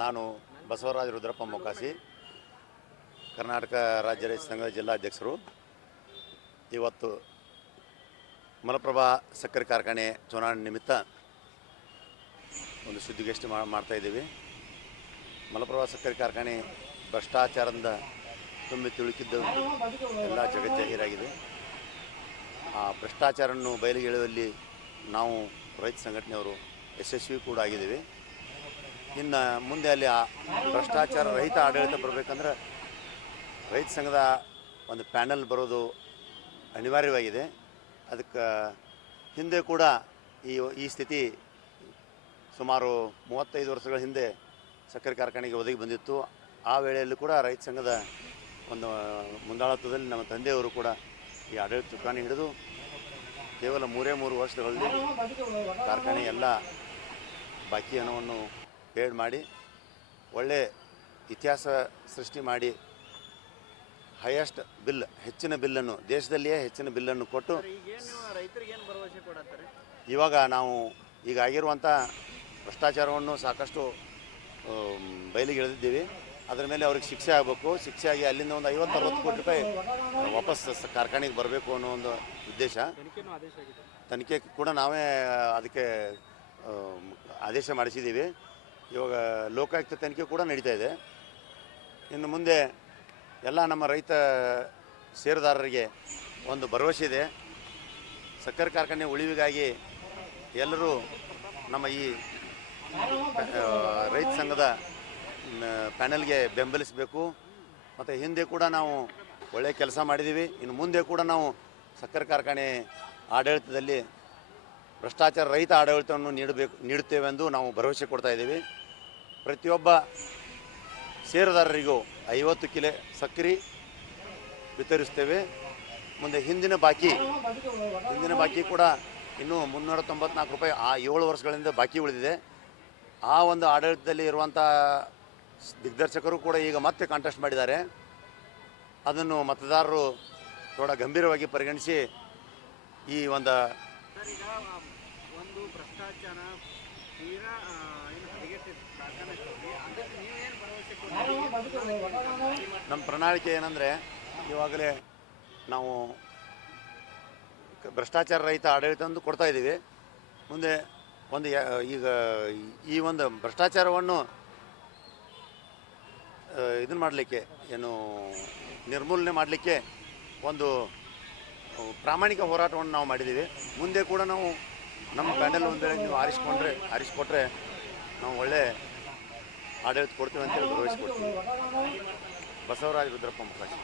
ನಾನು ಬಸವರಾಜ ರುದ್ರಪ್ಪ ಮೊಕಾಸಿ, ಕರ್ನಾಟಕ ರಾಜ್ಯ ರೈತ ಸಂಘದ ಜಿಲ್ಲಾಧ್ಯಕ್ಷರು. ಇವತ್ತು ಮಲಪ್ರಭಾ ಸಕ್ಕರೆ ಕಾರ್ಖಾನೆ ಚುನಾವಣೆ ನಿಮಿತ್ತ ಒಂದು ಸುದ್ದಿಗೋಷ್ಠಿ ಮಾ, ಮಾಡ್ತಾ ಇದ್ದೀವಿ. ಮಲಪ್ರಭಾ ಸಕ್ಕರೆ ಕಾರ್ಖಾನೆ ಭ್ರಷ್ಟಾಚಾರದಿಂದ ತುಂಬಿ ತುಳುಕಿದ್ದು ಎಲ್ಲ ಜಗಜ್ಜಾಹೀರಾಗಿದೆ. ಆ ಭ್ರಷ್ಟಾಚಾರವನ್ನು ಬಯಲಿಗೆ ಎಳೆಯುವಲ್ಲಿ ನಾವು ರೈತ ಸಂಘಟನೆಯವರು ಯಶಸ್ವಿ ಕೂಡ ಆಗಿದ್ದೀವಿ. ಇನ್ನು ಮುಂದೆ ಅಲ್ಲಿ ಭ್ರಷ್ಟಾಚಾರ ರಹಿತ ಆಡಳಿತ ಬರಬೇಕಂದ್ರೆ ರೈತ ಸಂಘದ ಒಂದು ಪ್ಯಾನಲ್ ಬರೋದು ಅನಿವಾರ್ಯವಾಗಿದೆ. ಅದಕ್ಕೆ ಹಿಂದೆ ಕೂಡ ಈ ಈ ಸ್ಥಿತಿ ಸುಮಾರು ಮೂವತ್ತೈದು ವರ್ಷಗಳ ಹಿಂದೆ ಸಕ್ಕರೆ ಕಾರ್ಖಾನೆಗೆ ಒದಗಿ ಬಂದಿತ್ತು. ಆ ವೇಳೆಯಲ್ಲೂ ಕೂಡ ರೈತ ಸಂಘದ ಒಂದು ಮುಂದಾಳತ್ವದಲ್ಲಿ ನಮ್ಮ ತಂದೆಯವರು ಕೂಡ ಈ ಆಡಳಿತ ಚುಕ್ಕಾಣಿ ಹಿಡಿದು ಕೇವಲ ಮೂರೇ ಮೂರು ವರ್ಷಗಳಲ್ಲಿ ಕಾರ್ಖಾನೆ ಎಲ್ಲ ಬಾಕಿ ಹಣವನ್ನು ಪೇಡ್ ಮಾಡಿ ಒಳ್ಳೆ ಇತಿಹಾಸ ಸೃಷ್ಟಿ ಮಾಡಿ ಹೈಯೆಸ್ಟ್ ಬಿಲ್ ಹೆಚ್ಚಿನ ಬಿಲ್ಲನ್ನು ದೇಶದಲ್ಲಿಯೇ ಹೆಚ್ಚಿನ ಬಿಲ್ಲನ್ನು ಕೊಟ್ಟು ಇವಾಗ ನಾವು ಈಗ ಆಗಿರುವಂಥ ಭ್ರಷ್ಟಾಚಾರವನ್ನು ಸಾಕಷ್ಟು ಬಯಲಿಗೆ ಇಳಿದಿದ್ದೀವಿ ಅದರ ಮೇಲೆ ಅವ್ರಿಗೆ ಶಿಕ್ಷೆ ಆಗಬೇಕು. ಶಿಕ್ಷೆ ಆಗಿ ಅಲ್ಲಿಂದ ಒಂದು ಐವತ್ತು ಅರವತ್ತು ಕೋಟಿ ರೂಪಾಯಿ ವಾಪಸ್ ಕಾರ್ಖಾನೆಗೆ ಬರಬೇಕು ಅನ್ನೋ ಒಂದು ಉದ್ದೇಶ. ತನಿಖೆ ಕೂಡ ನಾವೇ ಅದಕ್ಕೆ ಆದೇಶ ಮಾಡಿಸಿದ್ದೀವಿ. ಇವಾಗ ಲೋಕಾಯುಕ್ತ ತನಿಖೆ ಕೂಡ ನಡೀತಾ ಇದೆ. ಇನ್ನು ಮುಂದೆ ಎಲ್ಲ ನಮ್ಮ ರೈತ ಷೇರುದಾರರಿಗೆ ಒಂದು ಭರವಸೆ ಇದೆ. ಸಕ್ಕರೆ ಕಾರ್ಖಾನೆ ಉಳಿವಿಗಾಗಿ ಎಲ್ಲರೂ ನಮ್ಮ ಈ ರೈತ ಸಂಘದ ಪ್ಯಾನೆಲ್ಗೆ ಬೆಂಬಲಿಸಬೇಕು. ಮತ್ತು ಹಿಂದೆ ಕೂಡ ನಾವು ಒಳ್ಳೆಯ ಕೆಲಸ ಮಾಡಿದ್ದೀವಿ. ಇನ್ನು ಮುಂದೆ ಕೂಡ ನಾವು ಸಕ್ಕರೆ ಕಾರ್ಖಾನೆ ಆಡಳಿತದಲ್ಲಿ ಭ್ರಷ್ಟಾಚಾರ ರಹಿತ ಆಡಳಿತವನ್ನು ನೀಡಬೇಕು, ನೀಡುತ್ತೇವೆಂದು ನಾವು ಭರವಸೆ ಕೊಡ್ತಾ ಇದ್ದೀವಿ. ಪ್ರತಿಯೊಬ್ಬ ಷೇರುದಾರರಿಗೂ ಐವತ್ತು ಕಿಲೆ ಸಕ್ಕರೆ ವಿತರಿಸ್ತೇವೆ ಮುಂದೆ ಹಿಂದಿನ ಬಾಕಿ ಹಿಂದಿನ ಬಾಕಿ ಕೂಡ ಇನ್ನೂ ಮುನ್ನೂರ ತೊಂಬತ್ನಾಲ್ಕು ರೂಪಾಯಿ ಆ ಏಳು ವರ್ಷಗಳಿಂದ ಬಾಕಿ ಉಳಿದಿದೆ. ಆ ಒಂದು ಆಡಳಿತದಲ್ಲಿ ಇರುವಂಥ ದಿಗ್ದರ್ಶಕರು ಕೂಡ ಈಗ ಮತ್ತೆ ಕಾಂಟೆಸ್ಟ್ ಮಾಡಿದ್ದಾರೆ. ಅದನ್ನು ಮತದಾರರು ಥೋಡ ಗಂಭೀರವಾಗಿ ಪರಿಗಣಿಸಿ ಈ ಒಂದು ಒಂದು ಭ್ರಷ್ಟಾಚಾರ ನಮ್ಮ ಪ್ರಣಾಳಿಕೆ ಏನಂದರೆ, ಇವಾಗಲೇ ನಾವು ಭ್ರಷ್ಟಾಚಾರ ರಹಿತ ಆಡಳಿತ ಒಂದು ಕೊಡ್ತಾ ಇದ್ದೀವಿ. ಮುಂದೆ ಒಂದು ಈಗ ಈ ಒಂದು ಭ್ರಷ್ಟಾಚಾರವನ್ನು ಇದನ್ನು ಮಾಡಲಿಕ್ಕೆ, ಏನು ನಿರ್ಮೂಲನೆ ಮಾಡಲಿಕ್ಕೆ ಒಂದು ಪ್ರಾಮಾಣಿಕ ಹೋರಾಟವನ್ನು ನಾವು ಮಾಡಿದ್ದೀವಿ. ಮುಂದೆ ಕೂಡ ನಾವು ನಮ್ಮ ಪ್ಯಾನೆಲ್ ಒಂದು ವೇಳೆ ನೀವು ಆರಿಸ್ಕೊಂಡ್ರೆ, ಆರಿಸ್ಕೊಟ್ರೆ ನಾವು ಒಳ್ಳೆ ಆಡಳಿತ ಕೊಡ್ತೀವಿ ಅಂತೇಳಿ ಹೇಳಿ ಕೊಡ್ತೀವಿ ಬಸವರಾಜ ರುದ್ರಪ್ಪ ಮುಖಾಶಿ